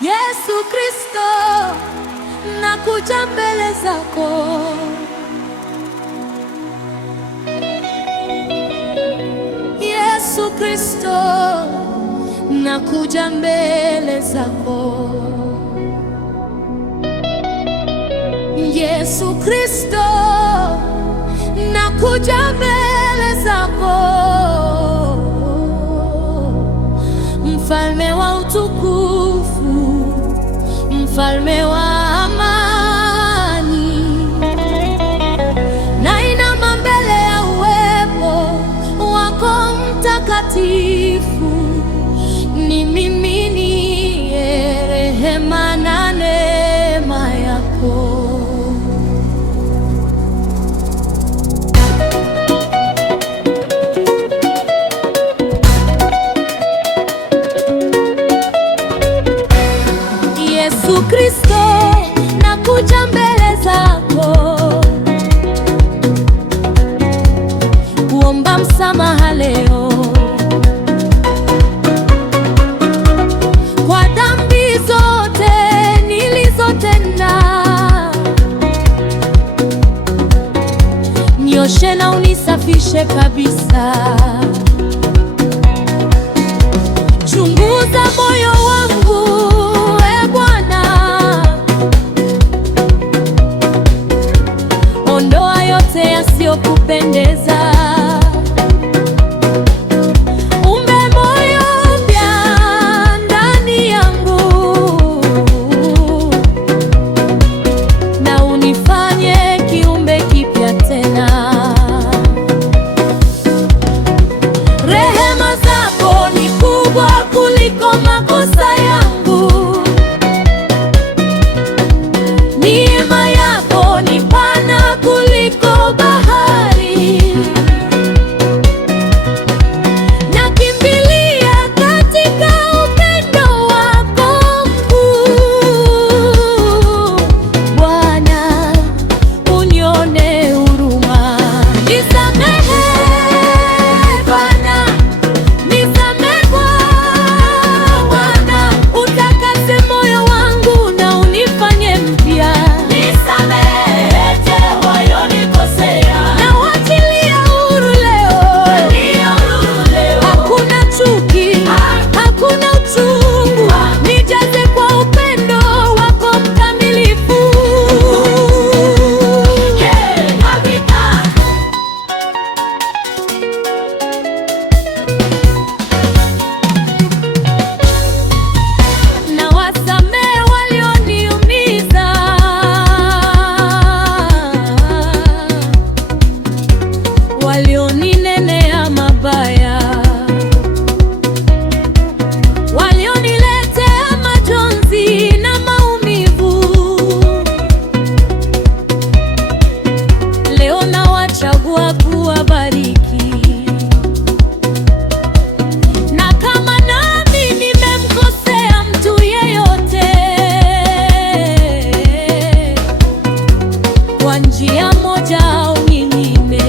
Yesu Kristo, nakuja mbele zako. Yesu Kristo, nakuja mbele zako. Yesu Kristo, nakuja mbele zako. Mfalme wa utukufu, mfalme wa amani, nainama mbele ya uwepo wako mtakatifu. Nimiminie rehema na neema yako. Yesu Kristo, nakuja mbele zako kuomba msamaha leo kwa dhambi zote nilizotenda. Nioshe na unisafishe kabisa. Chunguza moyo wangu, ondoa yote yasiyokupendeza. Umbe moyo mpya ndani yangu, na unifanye kiumbe kipya tena. Rehema zako ni kubwa kuliko makosa yangu. Neema yako ni pana kuliko bahari. Nakimbilia katika upendo wako mkuu. Bwana, unione huruma. Nisamehe Bwana, nisamehe Bwana, utakase moyo wangu na unifanye mpya. Walioninenea mabaya, walioniletea majonzi na maumivu, leo nawachagua kuwabariki. Na kama nami nimemkosea mtu yeyote kwa njia moja au nyingine,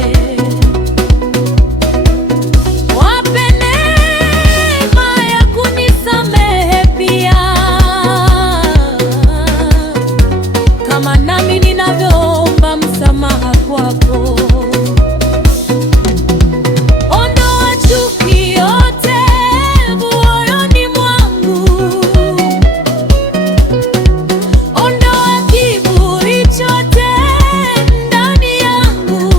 kama nami ninavyoomba msamaha kwako. Ondoa chuki yote moyoni mwangu, ondoa kiburi chote ndani yangu,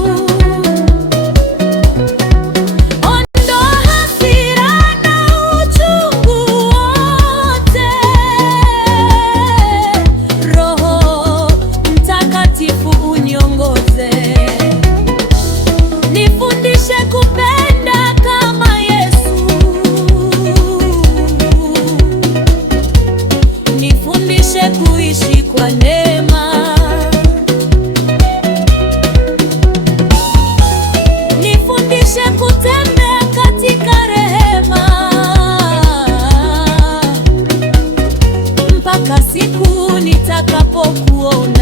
ondoa hasira na uchungu wote. Roho Mtakatifu uniongoze, nifundishe kupenda kama Yesu, nifundishe kuishi kwa neema, nifundishe kutembea katika rehema, mpaka siku nitakapokuona.